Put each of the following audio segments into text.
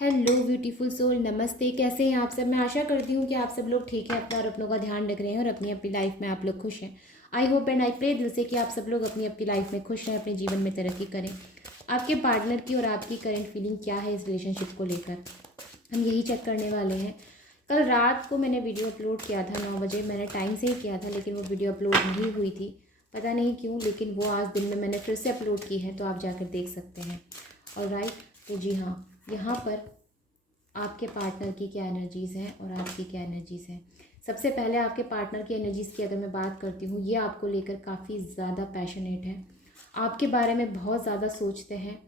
Hello beautiful soul, नमस्ते। कैसे हैं आप सब? मैं आशा करती हूँ कि आप सब लोग ठीक हैं, अपना और अपनों का ध्यान रख रहे हैं और अपनी अपनी लाइफ में आप लोग खुश हैं। I hope and I pray दिल से कि आप सब लोग अपनी अपनी लाइफ में खुश हैं, अपने जीवन में तरक्की करें। आपके पार्टनर की और आपकी करंट फीलिंग क्या है इस रिलेशनशिप को लेकर, हम यही चेक करने वाले हैं। कल रात को मैंने वीडियो अपलोड किया था 9 बजे, मैंने टाइम से ही किया था, लेकिन वो वीडियो अपलोड नहीं हुई थी, पता नहीं क्यों। लेकिन वो आज दिन में मैंने फिर से अपलोड की है, तो आप जाकर देख सकते हैं। और राइट, तो जी हाँ, यहाँ पर आपके पार्टनर की क्या एनर्जीज़ हैं और आपकी क्या एनर्जीज़ हैं। सबसे पहले आपके पार्टनर की एनर्जीज़ की अगर मैं बात करती हूँ, ये आपको लेकर काफ़ी ज़्यादा पैशनेट है, आपके बारे में बहुत ज़्यादा सोचते हैं,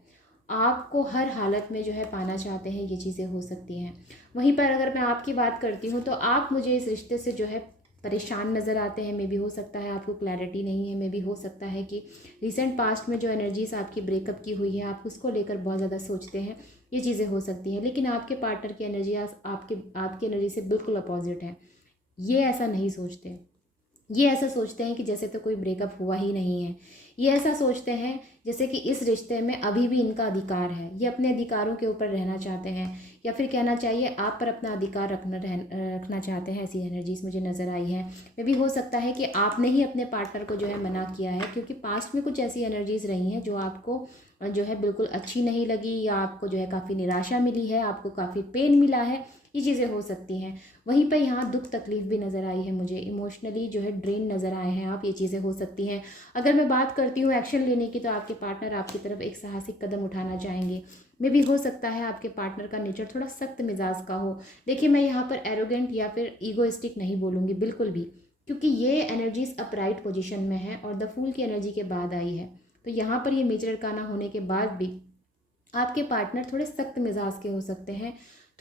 आपको हर हालत में जो है पाना चाहते हैं, ये चीज़ें हो सकती हैं। वहीं पर अगर मैं आपकी बात करती हूँ तो आप मुझे इस रिश्ते से जो है परेशान नज़र आते हैं। मे भी हो सकता है आपको क्लैरिटी नहीं है, मे भी हो सकता है कि रिसेंट पास्ट में जो एनर्जीज़ आपकी ब्रेकअप की हुई है, आप उसको लेकर बहुत ज़्यादा सोचते हैं, ये चीज़ें हो सकती हैं। लेकिन आपके पार्टनर की एनर्जी आपकी एनर्जी से बिल्कुल अपोजिट है। ये ऐसा नहीं सोचते, ये ऐसा सोचते हैं कि जैसे तो कोई ब्रेकअप हुआ ही नहीं है। ये ऐसा सोचते हैं जैसे कि इस रिश्ते में अभी भी इनका अधिकार है, ये अपने अधिकारों के ऊपर रहना चाहते हैं, या फिर कहना चाहिए आप पर अपना अधिकार रखना चाहते हैं। ऐसी एनर्जीज मुझे नज़र आई है। मे भी हो सकता है कि आपने ही अपने पार्टनर को जो है मना किया है, क्योंकि पास्ट में कुछ ऐसी एनर्जीज रही हैं जो आपको जो है बिल्कुल अच्छी नहीं लगी, या आपको जो है काफ़ी निराशा मिली है, आपको काफ़ी पेन मिला है, ये चीज़ें हो सकती हैं। वहीं पर यहाँ दुख तकलीफ भी नज़र आई है मुझे, इमोशनली जो है ड्रेन नज़र आए हैं आप, ये चीज़ें हो सकती हैं। अगर मैं बात करती हूँ एक्शन लेने की, तो आपके पार्टनर आपकी तरफ एक साहसिक कदम उठाना चाहेंगे। मे भी हो सकता है आपके पार्टनर का नेचर थोड़ा सख्त मिजाज का हो। देखिए, मैं यहाँ पर एरोगेंट या फिर ईगोइस्टिक नहीं बोलूँगी बिल्कुल भी, क्योंकि ये एनर्जीज अपराइट पोजिशन में है और द फूल की एनर्जी के बाद आई है। तो यहाँ पर ये मेजर अरकाना होने के बाद भी आपके पार्टनर थोड़े सख्त मिजाज के हो सकते हैं,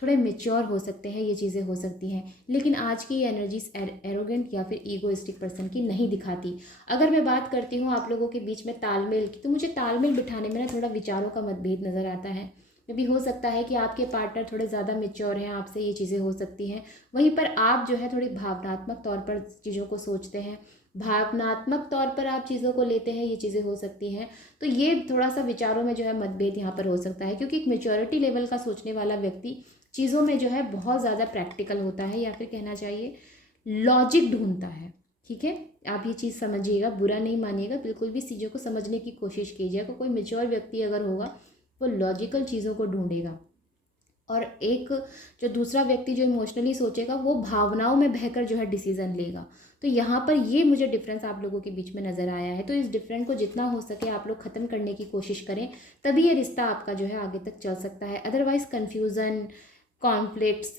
थोड़े मेच्योर हो सकते हैं, ये चीज़ें हो सकती हैं। लेकिन आज की ये एनर्जीज एरोगेंट या फिर ईगोइस्टिक पर्सन की नहीं दिखाती। अगर मैं बात करती हूँ आप लोगों के बीच में तालमेल की, तो मुझे तालमेल बिठाने में ना थोड़ा विचारों का मतभेद नज़र आता है। मे भी हो सकता है कि आपके पार्टनर थोड़े ज़्यादा मेच्योर हैं आपसे, ये चीज़ें हो सकती हैं। वहीं पर आप जो है थोड़ी भावनात्मक तौर पर चीज़ों को सोचते हैं, भावनात्मक तौर पर आप चीज़ों को लेते हैं, ये चीज़ें हो सकती हैं। तो ये थोड़ा सा विचारों में जो है मतभेद यहाँ पर हो सकता है, क्योंकि एक मेच्योरिटी लेवल का सोचने वाला व्यक्ति चीज़ों में जो है बहुत ज़्यादा प्रैक्टिकल होता है, या फिर कहना चाहिए लॉजिक ढूंढता है। ठीक है, आप ये चीज़ समझिएगा, बुरा नहीं मानिएगा, बिल्कुल भी चीज़ों को समझने की कोशिश कीजिएगा। कोई मेच्योर व्यक्ति अगर होगा, वो लॉजिकल चीज़ों को ढूंढेगा, और एक जो दूसरा व्यक्ति जो इमोशनली सोचेगा, वो भावनाओं में बहकर जो है डिसीजन लेगा। तो यहाँ पर ये मुझे डिफरेंस आप लोगों के बीच में नज़र आया है। तो इस डिफरेंस को जितना हो सके आप लोग ख़त्म करने की कोशिश करें, तभी ये रिश्ता आपका जो है आगे तक चल सकता है। अदरवाइज़ कन्फ्यूज़न, कॉन्फ्लिक्ट्स,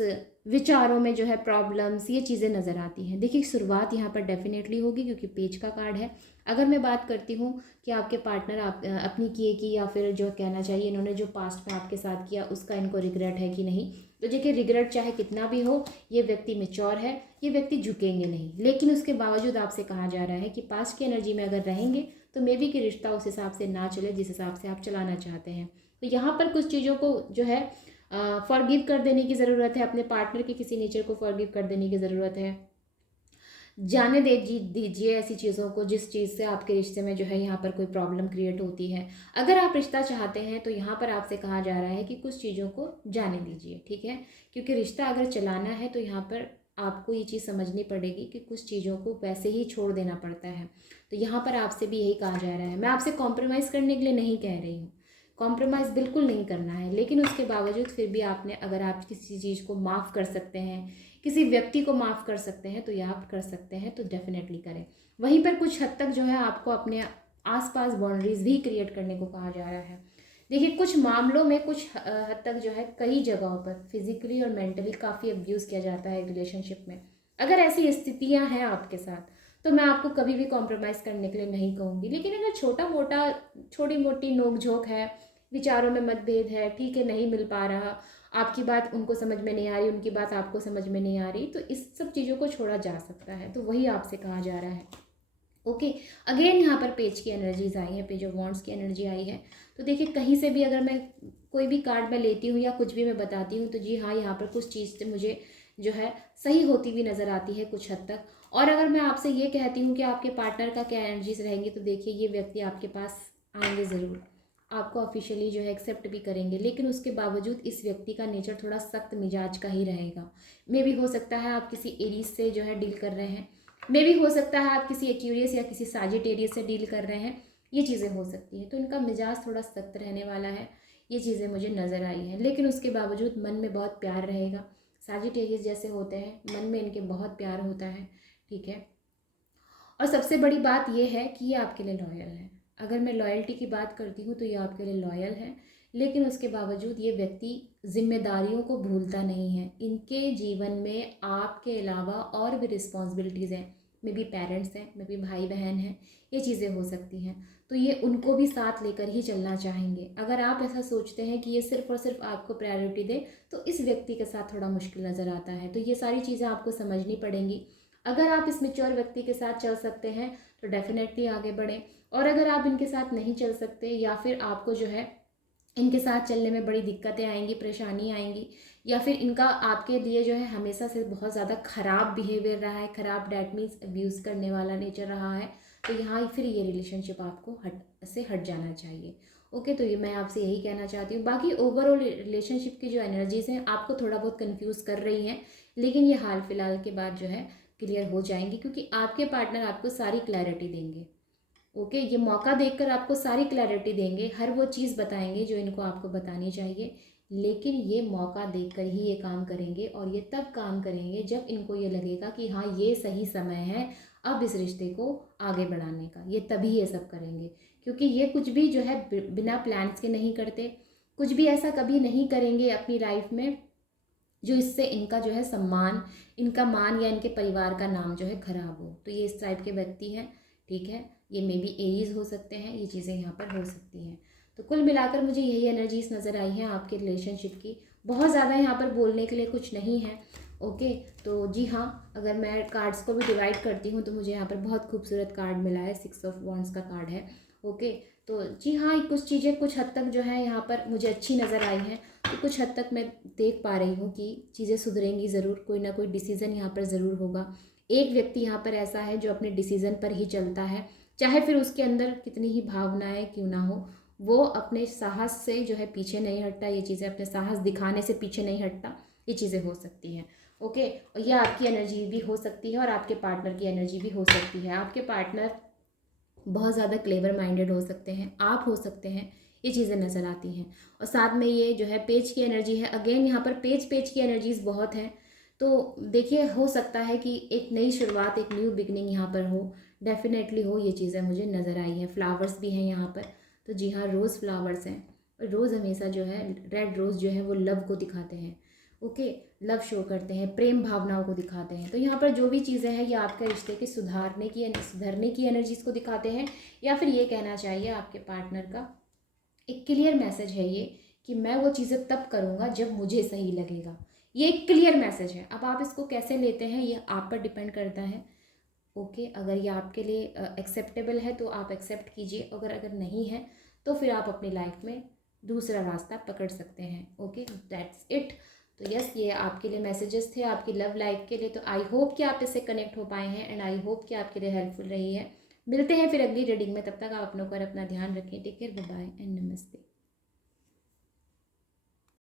विचारों में जो है प्रॉब्लम्स, ये चीज़ें नज़र आती हैं। देखिए, शुरुआत यहाँ पर डेफिनेटली होगी, क्योंकि पेज का कार्ड है। अगर मैं बात करती हूँ कि आपके पार्टनर अपनी किए की, या फिर जो कहना चाहिए इन्होंने जो पास्ट में आपके साथ किया उसका इनको रिग्रेट है कि नहीं, तो देखिए रिग्रेट चाहे कितना भी हो, ये व्यक्ति मेच्योर है, ये व्यक्ति झुकेंगे नहीं। लेकिन उसके बावजूद आपसे कहा जा रहा है कि पास्ट की एनर्जी में अगर रहेंगे, तो मे बी कि रिश्ता उस हिसाब से ना चले जिस हिसाब से आप चलाना चाहते हैं। तो यहाँ पर कुछ चीज़ों को जो है फॉरगिव कर देने की ज़रूरत है, अपने पार्टनर के किसी नेचर को फॉरगिव कर देने की ज़रूरत है। जाने दीजिए ऐसी चीज़ों को जिस चीज़ से आपके रिश्ते में जो है यहाँ पर कोई प्रॉब्लम क्रिएट होती है। अगर आप रिश्ता चाहते हैं, तो यहाँ पर आपसे कहा जा रहा है कि कुछ चीज़ों को जाने दीजिए, ठीक है। क्योंकि रिश्ता अगर चलाना है, तो यहाँ पर आपको ये चीज़ समझनी पड़ेगी कि कुछ चीज़ों को वैसे ही छोड़ देना पड़ता है। तो यहाँ पर आपसे भी यही कहा जा रहा है। मैं आपसे कॉम्प्रोमाइज़ करने के लिए नहीं कह रही हूँ, कॉम्प्रोमाइज़ बिल्कुल नहीं करना है, लेकिन उसके बावजूद फिर भी आपने, अगर आप किसी चीज़ को माफ़ कर सकते हैं, किसी व्यक्ति को माफ़ कर सकते हैं, तो ये आप कर सकते हैं, तो डेफिनेटली करें। वहीं पर कुछ हद तक जो है आपको अपने आसपास बाउंड्रीज भी क्रिएट करने को कहा जा रहा है। देखिए, कुछ मामलों में कुछ हद तक जो है कई जगहों पर फिजिकली और मेंटली काफ़ी अब्यूज़ किया जाता है रिलेशनशिप में। अगर ऐसी स्थितियां हैं आपके साथ, तो मैं आपको कभी भी कॉम्प्रोमाइज़ करने के लिए नहीं कहूँगी। लेकिन अगर छोटी मोटी नोक झोंक है, विचारों में मतभेद है, ठीक है, नहीं मिल पा रहा, आपकी बात उनको समझ में नहीं आ रही, उनकी बात आपको समझ में नहीं आ रही, तो इस सब चीज़ों को छोड़ा जा सकता है। तो वही आपसे कहा जा रहा है। ओके, अगेन यहाँ पर पेज की एनर्जीज आई है, पेज ऑफ वॉन्ड्स की एनर्जी आई है। तो देखिए, कहीं से भी अगर मैं कोई भी कार्ड मैं लेती हूँ या कुछ भी मैं बताती हूँ, तो जी हाँ, यहाँ पर कुछ चीज़ से मुझे जो है सही होती हुई नज़र आती है कुछ हद तक। और अगर मैं आपसे ये कहती हूँ कि आपके पार्टनर का क्या एनर्जीज रहेंगी, तो देखिए, ये व्यक्ति आपके पास आएंगे ज़रूर, आपको ऑफिशियली जो है एक्सेप्ट भी करेंगे, लेकिन उसके बावजूद इस व्यक्ति का नेचर थोड़ा सख्त मिजाज का ही रहेगा। मे भी हो सकता है आप किसी एरीज से जो है डील कर रहे हैं, मे भी हो सकता है आप किसी एक्यूरियस या किसी साजिटेरियस से डील कर रहे हैं, ये चीज़ें हो सकती हैं। तो इनका मिजाज थोड़ा सख्त रहने वाला है, ये चीज़ें मुझे नज़र आई हैं, लेकिन उसके बावजूद मन में बहुत प्यार रहेगा। साजिटेरियस जैसे होते हैं, मन में इनके बहुत प्यार होता है, ठीक है। और सबसे बड़ी बात यह है कि ये आपके लिए लॉयल है। अगर मैं लॉयल्टी की बात करती हूँ तो ये आपके लिए लॉयल है, लेकिन उसके बावजूद ये व्यक्ति जिम्मेदारियों को भूलता नहीं है। इनके जीवन में आपके अलावा और भी रिस्पॉन्सिबिलिटीज़ हैं, मे बी पेरेंट्स हैं, मे बी भाई बहन हैं, ये चीज़ें हो सकती हैं। तो ये उनको भी साथ लेकर ही चलना चाहेंगे। अगर आप ऐसा सोचते हैं कि ये सिर्फ़ और सिर्फ आपको प्रायोरिटी दे, तो इस व्यक्ति के साथ थोड़ा मुश्किल नज़र आता है। तो ये सारी चीज़ें आपको समझनी पड़ेंगी। अगर आप इस मैच्योर व्यक्ति के साथ चल सकते हैं तो डेफिनेटली आगे बढ़ें, और अगर आप इनके साथ नहीं चल सकते या फिर आपको जो है इनके साथ चलने में बड़ी दिक्कतें आएंगी, परेशानी आएंगी, या फिर इनका आपके लिए जो है हमेशा से बहुत ज़्यादा ख़राब बिहेवियर रहा है, ख़राब डैट मीन्स अब्यूज़ करने वाला नेचर रहा है, तो यहाँ फिर ये रिलेशनशिप आपको हट जाना चाहिए। ओके, तो ये मैं आपसे यही कहना चाहती हूँ। बाकी ओवरऑल रिलेशनशिप की जो एनर्जीज़ हैं आपको थोड़ा बहुत कन्फ्यूज़ कर रही हैं, लेकिन ये हाल फिलहाल के बाद जो है क्लियर हो जाएंगी, क्योंकि आपके पार्टनर आपको सारी क्लैरिटी देंगे। ओके, ये मौका देखकर आपको सारी क्लैरिटी देंगे, हर वो चीज़ बताएंगे जो इनको आपको बतानी चाहिए, लेकिन ये मौका देखकर ही ये काम करेंगे, और ये तब काम करेंगे जब इनको ये लगेगा कि हाँ ये सही समय है अब इस रिश्ते को आगे बढ़ाने का। ये तभी ये सब करेंगे, क्योंकि ये कुछ भी जो है बिना प्लान्स के नहीं करते, कुछ भी ऐसा कभी नहीं करेंगे अपनी लाइफ में जो इससे इनका जो है सम्मान, इनका मान या इनके परिवार का नाम जो है खराब हो। तो ये इस टाइप के व्यक्ति हैं, ठीक है। ये मे बी एरीज हो सकते हैं, ये चीज़ें यहाँ पर हो सकती हैं। तो कुल मिलाकर मुझे यही एनर्जीज नज़र आई हैं आपके रिलेशनशिप की। बहुत ज़्यादा यहाँ पर बोलने के लिए कुछ नहीं है। ओके, तो जी हाँ, अगर मैं कार्ड्स को भी डिवाइड करती हूँ तो मुझे यहाँ पर बहुत खूबसूरत कार्ड मिला है, 6 ऑफ वॉन्ड्स का कार्ड है। ओके, तो जी हाँ, कुछ चीज़ें कुछ हद तक जो है यहाँ पर मुझे अच्छी नज़र आई हैं। तो कुछ हद तक मैं देख पा रही हूँ कि चीज़ें सुधरेंगी ज़रूर, कोई ना कोई डिसीज़न यहाँ पर ज़रूर होगा। एक व्यक्ति यहाँ पर ऐसा है जो अपने डिसीज़न पर ही चलता है, चाहे फिर उसके अंदर कितनी ही भावनाएं क्यों ना हो, वो अपने साहस से जो है पीछे नहीं हटता। ये चीज़ें अपने साहस दिखाने से पीछे नहीं हटता, ये चीज़ें हो सकती हैं। ओके, और ये आपकी एनर्जी भी हो सकती है और आपके पार्टनर की एनर्जी भी हो सकती है। आपके पार्टनर बहुत ज़्यादा क्लेवर माइंडेड हो सकते हैं, आप हो सकते हैं, ये चीज़ें नज़र आती हैं। और साथ में ये जो है पेज की एनर्जी है, अगेन यहाँ पर पेज की एनर्जीज बहुत हैं। तो देखिए, हो सकता है कि एक नई शुरुआत, एक न्यू बिगनिंग यहाँ पर हो, डेफिनेटली हो, ये चीज़ें मुझे नज़र आई हैं। फ्लावर्स भी हैं यहाँ पर, तो जी हाँ, रोज़ फ्लावर्स हैं। रोज़ हमेशा जो है, रेड रोज़ जो है वो लव को दिखाते हैं। ओके, लव शो करते हैं, प्रेम भावनाओं को दिखाते हैं। तो यहाँ पर जो भी चीज़ें हैं ये आपके रिश्ते के सुधरने की एनर्जीज़ को दिखाते हैं, या फिर ये कहना चाहिए आपके पार्टनर का एक क्लियर मैसेज है ये, कि मैं वो चीज़ें तब करूँगा जब मुझे सही लगेगा। ये एक क्लियर मैसेज है। अब आप इसको कैसे लेते हैं ये आप पर डिपेंड करता है। ओके, अगर ये आपके लिए एक्सेप्टेबल है तो आप एक्सेप्ट कीजिए, अगर अगर नहीं है तो फिर आप अपनी लाइफ में दूसरा रास्ता पकड़ सकते हैं। Okay, that's it. तो यस, ये आपके लिए मैसेजेस थे आपकी लव लाइफ के लिए। तो आई होप कि आप इससे कनेक्ट हो पाए हैं, एंड आई होप कि आपके लिए हेल्पफुल रही है। मिलते हैं फिर अगली रीडिंग में, तब तक आप अपनों पर अपना ध्यान रखें। Take care, bye bye and नमस्ते।